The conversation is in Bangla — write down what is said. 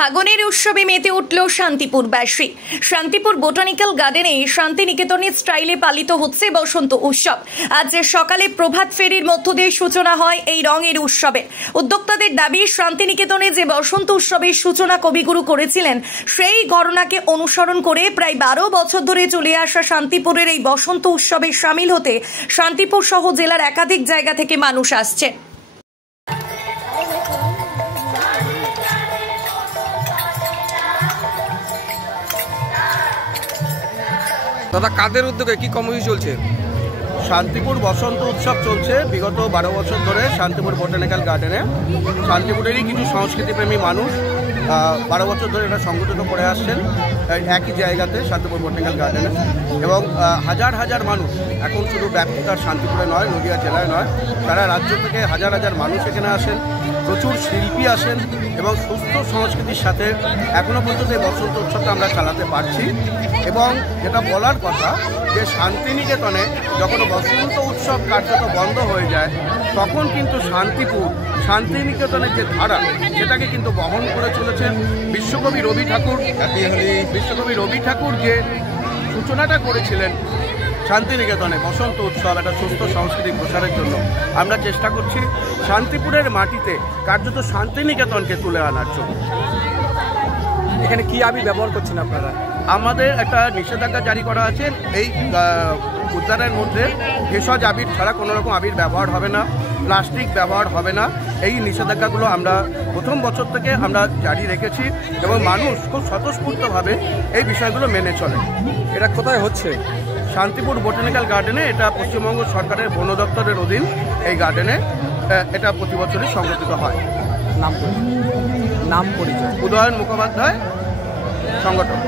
ফাগুনের উৎসবে মেতে উঠল শান্তিপুরবাসী। শান্তিপুর বোটানিক্যাল গার্ডেনে শান্তিনিকেতনের স্টাইলে পালিত হচ্ছে বসন্ত উৎসব। আজ সকালে প্রভাত ফেরির মধ্য দিয়ে সূচনা হয় এই রঙের উৎসবে। উদ্যোক্তাদের দাবি, শান্তিনিকেতনে যে বসন্ত উৎসবের সূচনা কবিগুরু করেছিলেন, সেই ঘটনাকে অনুসরণ করে প্রায় 12 বছর ধরে চলে আসা শান্তিপুরের এই বসন্ত উৎসবে সামিল হতে শান্তিপুর সহ জেলার একাধিক জায়গা থেকে মানুষ আসছে। দাদা, কাদের উদ্যোগে কি কর্মসূচি চলছে? শান্তিপুর বসন্ত উৎসব চলছে বিগত 12 বছর ধরে শান্তিপুর বোটানিক্যাল গার্ডেনে। শান্তিপুরেরই কিছু সংস্কৃতিপ্রেমী মানুষ 12 বছর ধরে এটা সংগঠিত করে আসছেন একই জায়গাতে, শান্তিপুর বোটানিক্যাল গার্ডেনে। এবং হাজার হাজার মানুষ, এখন শুধু ব্যাপকতার শান্তিপুরে নয়, নদিয়া জেলায় নয়, সারা রাজ্য থেকে হাজার হাজার মানুষ এখানে আসেন। প্রচুর শিল্পী আসেন এবং সুস্থ সংস্কৃতির সাথে এখনও পর্যন্ত এই বসন্ত উৎসবটা আমরা চালাতে পারছি। এবং যেটা বলার কথা, যে শান্তিনিকেতনে যখন বসন্ত উৎসব কার্যত বন্ধ হয়ে যায়, তখন কিন্তু শান্তিনিকেতনের যে ধারা, সেটাকে কিন্তু বহন করে চলেছেন বিশ্বকবি রবি ঠাকুর যে সূচনাটা করেছিলেন শান্তিনিকেতনে বসন্ত উৎসব, একটা সুস্থ সংস্কৃতি প্রসারের জন্য। আমরা চেষ্টা করছি শান্তিপুরের মাটিতে কার্যত শান্তিনিকেতনকে তুলে আনার জন্য। এখানে কি আবির ব্যবহার করছেন আপনারা? আমাদের একটা নিষেধাজ্ঞা জারি করা আছে, এই উদ্যানের মধ্যে ভেষজ আবির ছাড়া কোনো রকম আবির ব্যবহার হবে না, প্লাস্টিক ব্যবহার হবে না। এই নিষেধাজ্ঞাগুলো আমরা প্রথম বছর থেকে আমরা জারি রেখেছি এবং মানুষ খুব স্বতঃস্ফূর্তভাবে এই বিষয়গুলো মেনে চলে। এটা কোথায় হচ্ছে? শান্তিপুর বোটানিক্যাল গার্ডেনে। এটা পশ্চিমবঙ্গ সরকারের বন দপ্তরের অধীন এই গার্ডেনে এটা প্রতি বছরই সংগঠিত হয়। নাম পরিচয়? উদয়ন মুখোপাধ্যায় সংগঠন।